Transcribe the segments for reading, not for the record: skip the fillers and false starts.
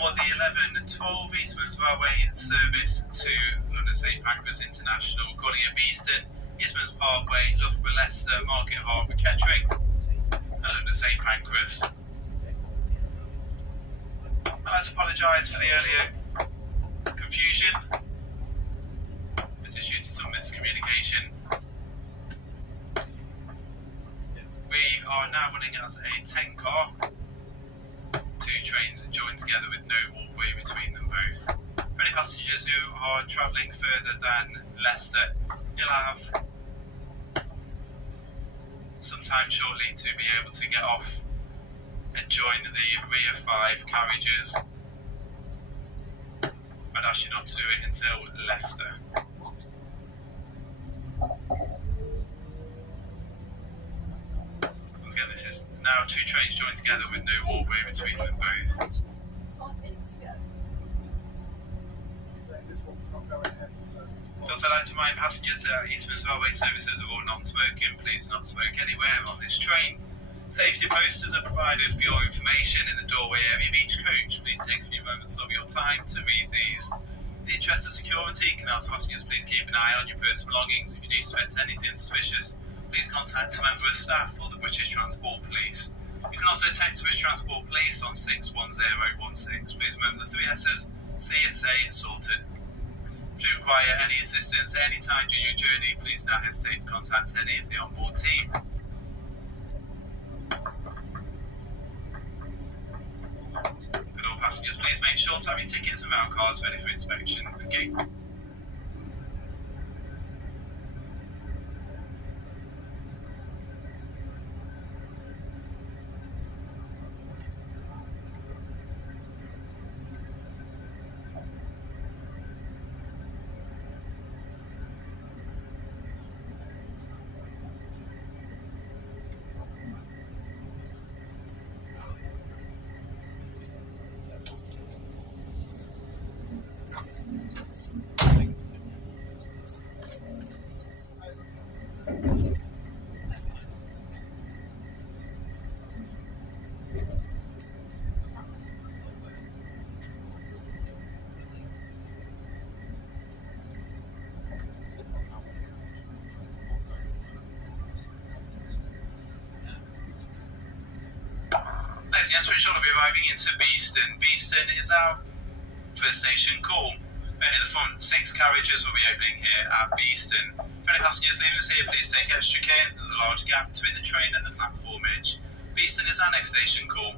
For the 11:12 Eastman's Railway service to London St Pancras International, calling at Beeston, Eastman's Parkway, Loughborough, Leicester, Market Harbour, Kettering, and London St Pancras. I'd like to apologise for the earlier confusion. This is due to some miscommunication. We are now running as a 10 car. Two trains joined together with no walkway between them both. For any passengers who are travelling further than Leicester, you'll have some time shortly to be able to get off and join the rear 5 carriages. I'd ask you not to do it until Leicester. Once again, this is now 2 trains joined together with no walkway between them both. 5 minutes ago. This one's not going ahead. I'd also like to remind passengers that Eastman's Railway services are all non-smoking. Please not smoke anywhere on this train. Safety posters are provided for your information in the doorway area of each coach. Please take a few moments of your time to read these. In the interest of security, can I ask passengers please keep an eye on your personal belongings. If you do suspect anything suspicious, please contact a member of staff or the British Transport Police. You can also text British Transport Police on 61016. Please remember the 3 S's, C and say sorted. If you require any assistance at any time during your journey, please don't hesitate to contact any of the onboard team. Could all passengers please make sure to have your tickets and rail cards ready for inspection. Thank you. Ladies and gentlemen, shortly be arriving into Beeston. Beeston is our first station call. Only the front 6 carriages will be opening here at Beeston. For any passengers leaving us here, please take extra care. There's a large gap between the train and the platform edge. Beeston is our next station call.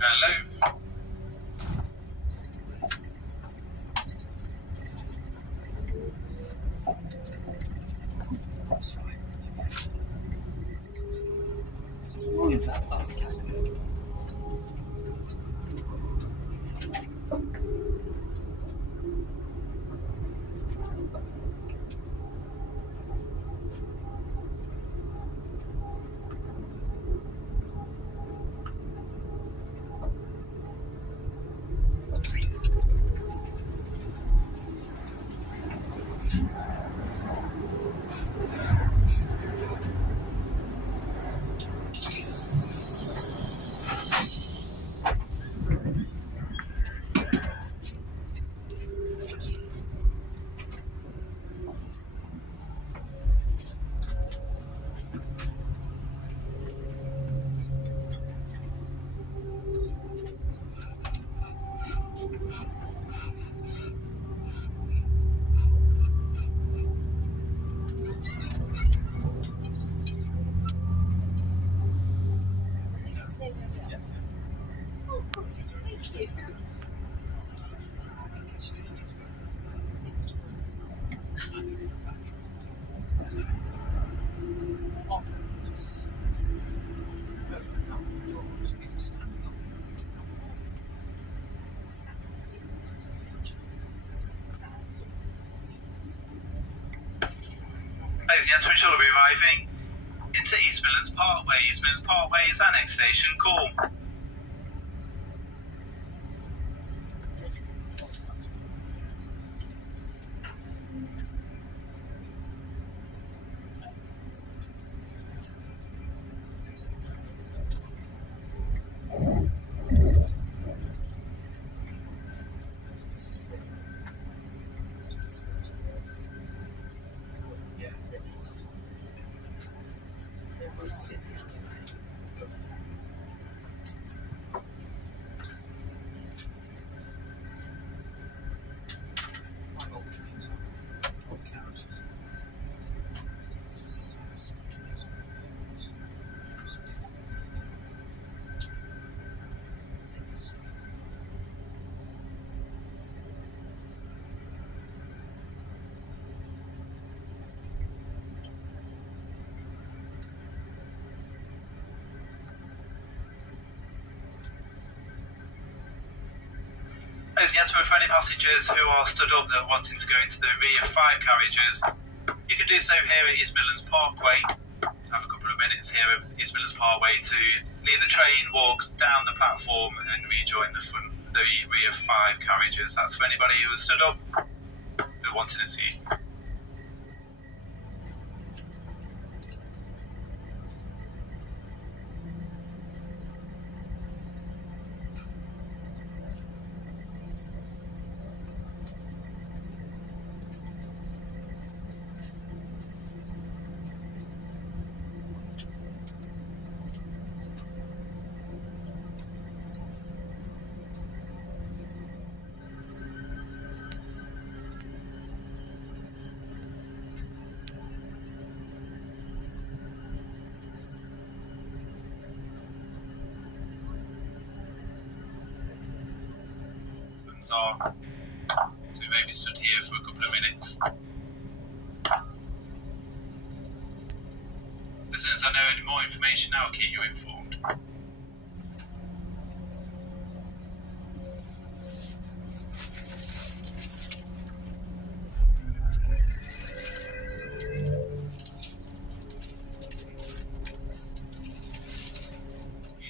Hello. That's right. Okay. Wrong with that? That's okay. Ladies and gentlemen, shall be arriving into East Midlands Parkway. East Midlands Parkway is our next station. Call. Ladies and gentlemen, for any passengers who are stood up that are wanting to go into the rear 5 carriages, you can do so here at East Midlands Parkway. Have a couple of minutes here at East Midlands Parkway to leave the train, walk down the platform and rejoin the rear 5 carriages. That's for anybody who has stood up who are wanting a seat. Are. So we may be stood here for a couple of minutes. As soon as I know any more information, I'll keep you informed.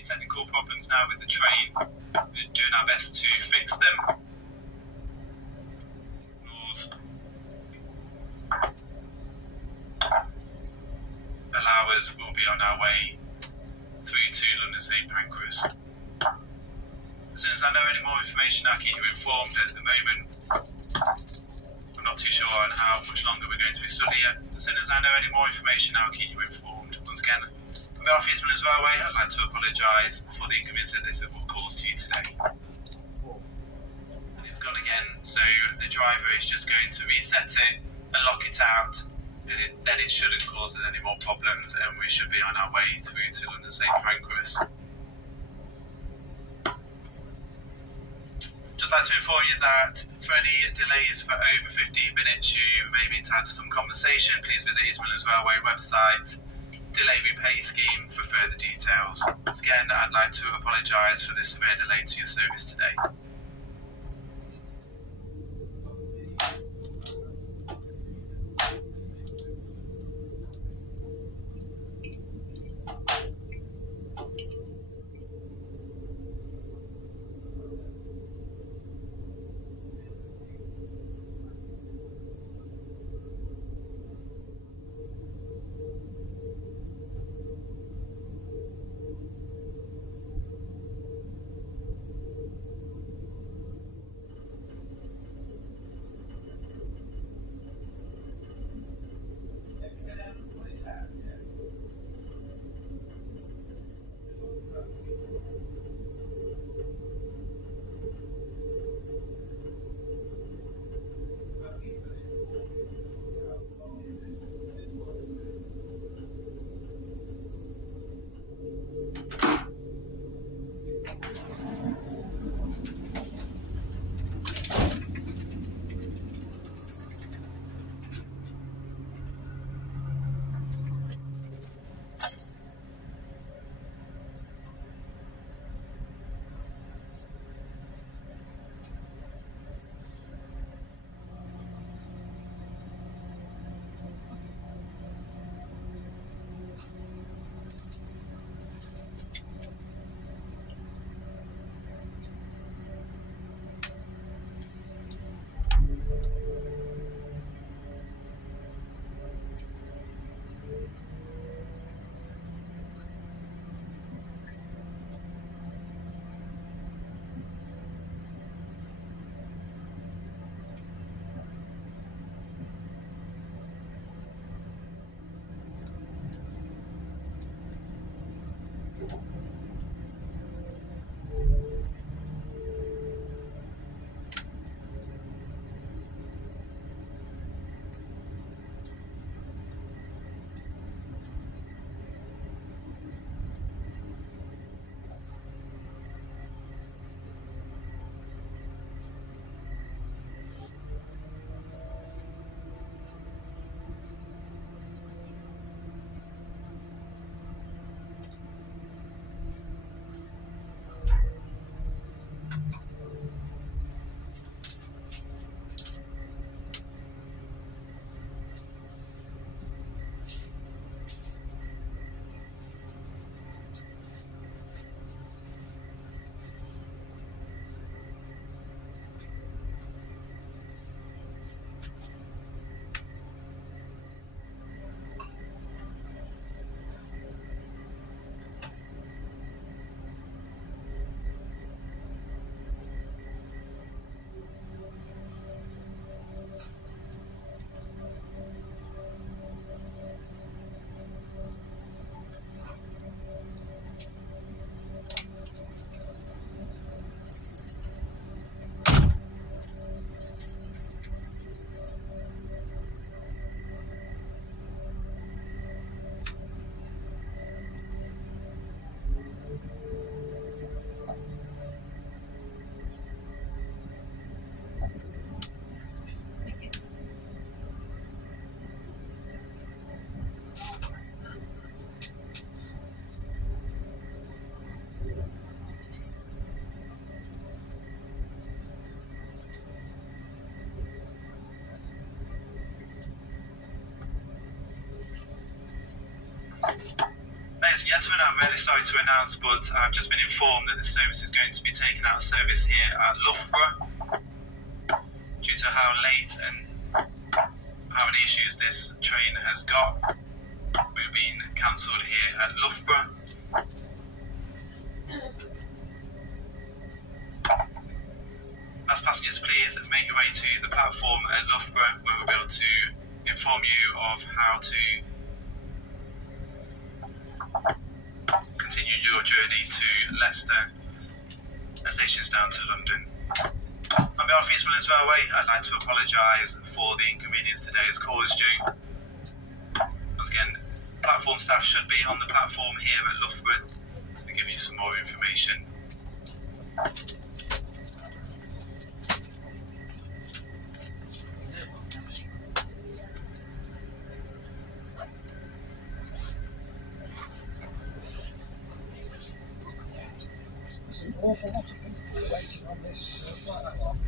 Technical problems now with the train. We're doing our best to fix them. Allowers will be on our way through to London St Pancras. As soon as I know any more information, I'll keep you informed. At the moment, I'm not too sure on how much longer we're going to be stood here. As soon as I know any more information, I'll keep you informed. Once again, on behalf of East Midlands Railway, I'd like to apologise for the inconvenience that will cause to you today. And it's gone again, so the driver is just going to reset it and lock it out. Then it shouldn't cause us any more problems and we should be on our way through to London St Pancras. Just like to inform you that for any delays for over 15 minutes you may be entitled to some compensation. Please visit East Midlands Railway website, delay repay scheme for further details. Once again, I'd like to apologise for this severe delay to your service today. Ladies and gentlemen, I'm really sorry to announce, but I've just been informed that the service is going to be taken out of service here at Loughborough due to how late and how many issues this train has got. We've been cancelled here at Loughborough. As passengers, please make your way to the platform at Loughborough, where we'll be able to inform you of how to continue your journey to Leicester, the stations down to London. On behalf of East Midlands Railway, I'd like to apologise for the inconvenience today as caused you. Once again, platform staff should be on the platform here at Loughborough to give you some more information. There's an awful lot of people waiting on this platform.